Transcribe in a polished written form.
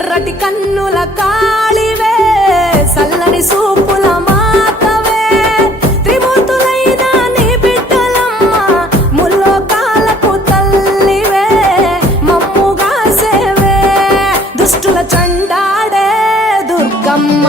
ఎర్రటి కన్నుల కాళివే సల్లని సూపుల మాతవే త్రిమూర్తులైన నీ బిడ్డలమ్మ ముల్లోకాలకు తల్లివే మమ్ముగా సేవే దుష్టుల చండాడే దుర్గమ్మ